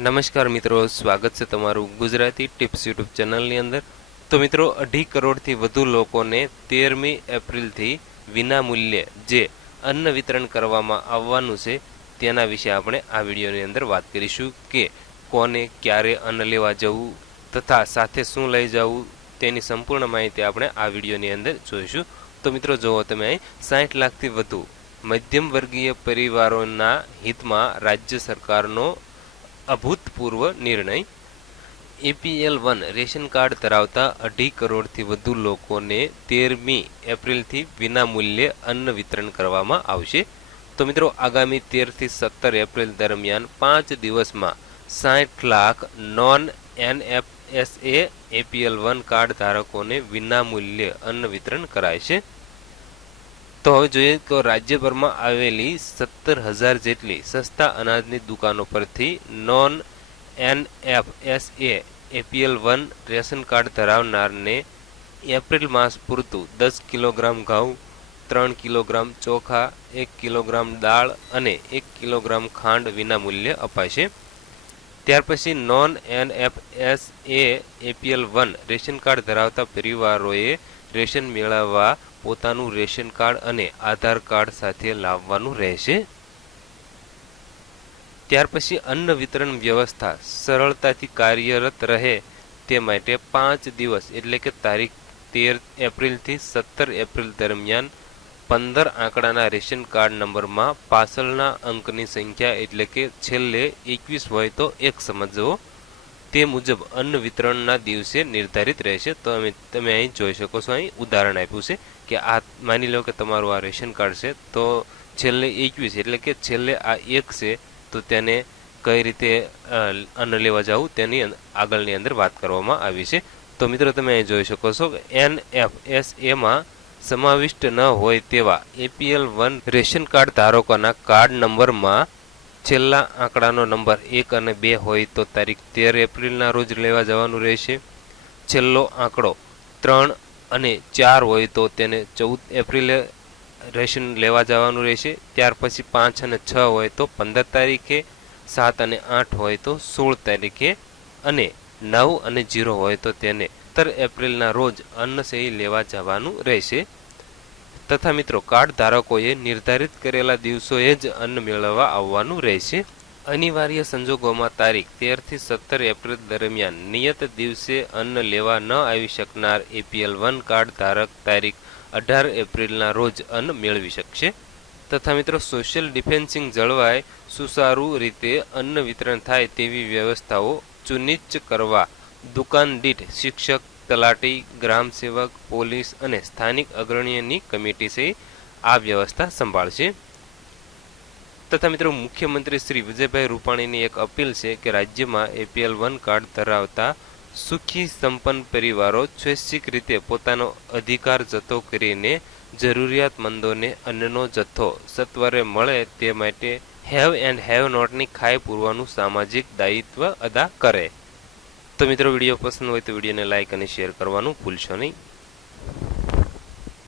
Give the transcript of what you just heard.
નમસ્કાર મિત્રો, સ્વાગત છે તમારું ગુજરાતી ટિપ્સ યુટ્યુબ ચેનલની અંદર. તો મિત્રો, અઢી કરોડથી વધુ લોકોને તેરમી એપ્રિલથી વિના મૂલ્યે જે અન્ન વિતરણ કરવામાં આવવાનું છે, તેના વિશે આપણે આ વિડીયોની અંદર વાત કરીશું કે કોને ક્યારે અન્ન લેવા જવું તથા સાથે શું લઈ જવું, તેની સંપૂર્ણ માહિતી આપણે આ વિડીયોની અંદર જોઈશું. તો મિત્રો, જુઓ તમે અહીં, સાઠ લાખથી વધુ મધ્યમ વર્ગીય પરિવારોના હિતમાં રાજ્ય સરકારનો અભૂતપૂર્વ નિર્ણય. એપીએલ વન રેશન કાર્ડ ધરાવતા અઢી કરોડથી વધુ લોકોને તેરમી એપ્રિલથી વિના મૂલ્યે અન્ન વિતરણ કરવામાં આવશે. તો મિત્રો, આગામી તેરથી સત્તર એપ્રિલ દરમિયાન પાંચ દિવસમાં સાઠ lakh non NFSA APL one card ધારકોને વિના મૂલ્યે અન્ન વિતરણ કરાય છે. તો હવે જોઈએ તો રાજ્યભરમાં આવેલી સત્તર હજાર જેટલી સસ્તા અનાજની દુકાનો પરથી non N F S A APL one, ration card ધરાવનારને April માસ પૂરતું દસ કિલોગ્રામ ઘઉં, ત્રણ કિલોગ્રામ ચોખા, એક કિલોગ્રામ દાળ અને એક કિલોગ્રામ ખાંડ વિના મૂલ્યે અપાશે. ત્યાર પછી non N F S A APL one, ration card ધરાવતા પરિવારોએ રેશન મેળવવા પોતાનું રેશન કાર્ડ અને આધાર કાર્ડ સાથે લાવવાનું રહેશે. ત્યાર પછી અન્ન વિતરણ વ્યવસ્થા સરળતાથી કાર્યરત રહે તે માટે પાંચ દિવસ, એટલે કે તારીખ તેર એપ્રિલથી સત્તર એપ્રિલ દરમિયાન પંદર આંકડાના રેશન કાર્ડ નંબરમાં પાછળના અંકની સંખ્યા, એટલે કે છેલ્લે એકવીસ હોય તો એક સમજવો. તે મુજબ અન્ન વિતરણના દિવસે નિર્ધારિત રહેશે. તો અમે, તમે અહીં જોઈ શકો છો અહીં ઉદાહરણ આપ્યું છે કે આ માની લો કે તમારું આ રેશન કાર્ડ છે, તો છેલ્લે એકવીસ એટલે કે છેલ્લે આ એક છે, તો તેને કઈ રીતે અન્ન લેવા જવું તેની આગળની અંદર વાત કરવામાં આવી છે. તો મિત્રો તમે અહીં જોઈ શકો છો એન એફ એસ એમાં સમાવિષ્ટ ન હોય તેવા એપીએલ વન રેશન કાર્ડ ધારકોના કાર્ડ નંબરમાં છેલ્લા આંકડાનો નંબર એક અને બે હોય તો તારીખ તેર એપ્રિલના રોજ લેવા જવાનું રહેશે. છેલ્લો આંકડો ત્રણ અને ચાર હોય તો તેને ચૌદ એપ્રિલે રેશન લેવા જવાનું રહેશે. ત્યાર પછી પાંચ અને છ હોય તો પંદર તારીખે, સાત અને આઠ હોય તો સોળ તારીખે અને નવ અને જીરો હોય તો તેને સત્તર એપ્રિલના રોજ અન્ન લેવા જવાનું રહેશે. તથા મિત્રો કાર્ડ ધારકોએ નિર્ધારિત કરેલા દિવસોએ જ અન્ન મેળવવા આવવાનું રહેશે. અનિવાર્ય સંજોગોમાં તારીખ તેરથી સત્તર એપ્રિલ દરમિયાન નિયત દિવસે અન્ન લેવા ન આવી શકનાર એપીએલ વન કાર્ડ ધારક તારીખ અઢાર એપ્રિલના રોજ અન્ન મેળવી શકશે. તથા મિત્રો, સોશિયલ ડિફેન્સિંગ જળવાય સુસારું રીતે અન્ન વિતરણ થાય તેવી વ્યવસ્થાઓ ચુનિચ્ચ કરવા દુકાન દીઠ શિક્ષક તલાટી, ગ્રામ સેવક, પોલીસ અને સ્થાનિક અગ્રણીઓની કમિટી છે, આ વ્યવસ્થા સંભાળશે. તથા મિત્રો, મુખ્યમંત્રી શ્રી વિજયભાઈ રૂપાણીની એક અપીલ છે કે રાજ્યમાં એપીએલ વન કાર્ડ ધરાવતા સુખી સંપન્ન પરિવારો સ્વૈચ્છિક રીતે પોતાનો અધિકાર જતો કરીને જરૂરિયાતમંદોને અન્નનો જથ્થો સત્વરે મળે તે માટે હેવ એન્ડ હેવ નોટની ખાઈ પૂરવાનું સામાજિક દાયિત્વ અદા કરે. તો મિત્રો વીડિયો પસંદ હોય તો વિડીયોને લાઇક અને શેર કરવાનું ભૂલશો નહીં.